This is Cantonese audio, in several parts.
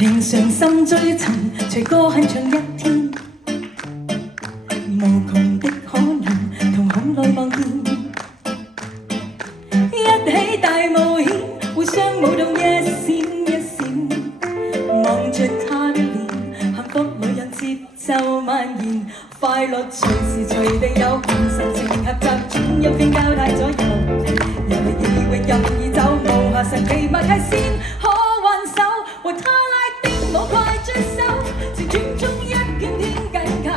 平常心追尋，隨歌哼唱一天，無窮的可能，同恐內望見，一起大冒險，互相舞動一閃一閃，望着他的臉，幸福裏讓節奏蔓延，快樂隨時隨地有，神情合集轉右邊交替左右，遊歷異域任意走，無下神奇默契先可挽手，和他拉丁舞快追手，情轉中一片天緊扣，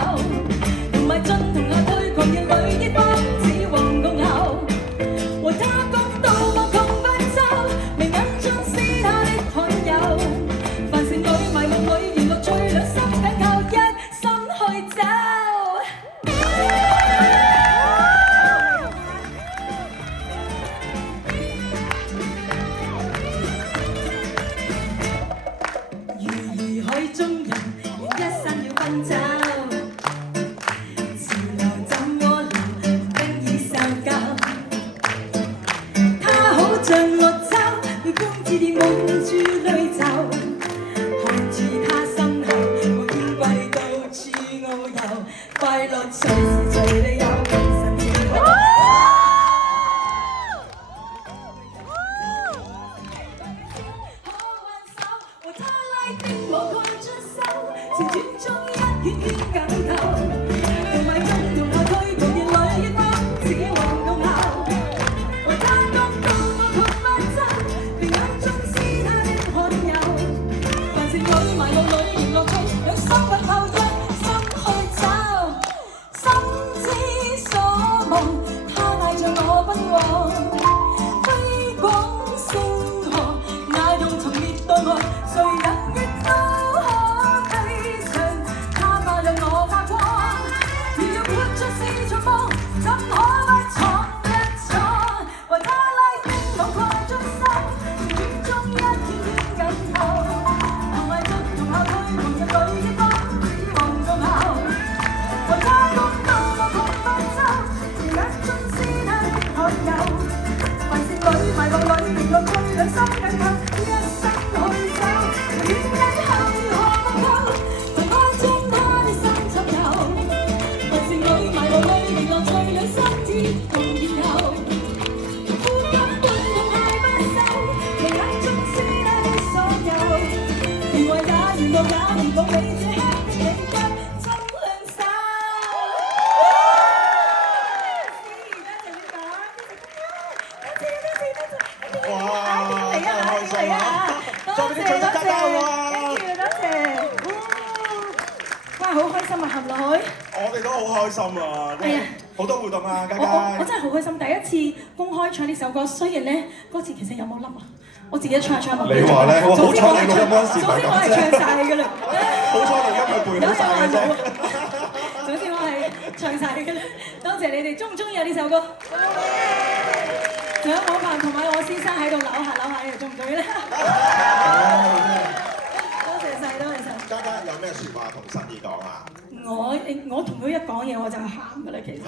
同埋進同下退，狂熱裏一幫子黃共牛，和他共度無窮奔走，眉眼中是他的罕有，凡是愛迷夢裏娛樂趣兩心緊扣，一心去走。海中人，一生要奔走，潮流怎麼流，經已受夠。他好像綠洲，每般致電滿注淚袖，看住他身後，無牽掛地到處遨遊，快樂隨時隨地有，神情可愛。我快出手，前轉中一圈圈緊扣，同埋中同後退，狂熱裏一幫子黃共牛，和他共度無窮奔走，眉眼中是他的罕有，凡是愛迷夢裏娛樂趣，兩心緊扣，一心去走，心之所望，他帶着我奔往，飛廣星河，那用從烈對岸，誰人亦都可飛翔，他怕讓我發光，如要豁出是場夢，怎可不闖一闖？為他拉丁舞快追手，情轉中一片片緊扣，同埋進同後退，狂熱裏一幫子黃共牛，為他共度無窮奔走，眉眼中是他的罕有，凡是女迷夢裏娛樂趣兩心緊扣，一生去走。遠近後如何能夠，才誇張他的心尋遊，還是愛迷夢裏娛樂趣兩心鐵共結構，呼吸般動態不手，眉眼中是他的所有，原來也原來也如無你這刻的你不真兩手。哇！太開心啦！再俾啲掌聲加加喎！多謝。哇，好開心啊，合落去。我哋都好開心啊！係啊，好多活動啊，嘉我真係好開心，第一次公開唱呢首歌，雖然咧歌詞其實有冇粒啊，我自己唱冇。你話咧，我好彩你錄音嗰陣時，總之我係唱晒㗎啦。好彩錄音佢背好晒嘅啫。總之我係唱晒㗎啦，多謝你哋，中唔中意啊呢首歌？仲有我朋同埋我先生喺度扭下，你哋中唔中意咧？多謝晒，多謝晒。嘉嘉有咩説話同新意講啊？我同佢一講嘢我就喊㗎啦，其實。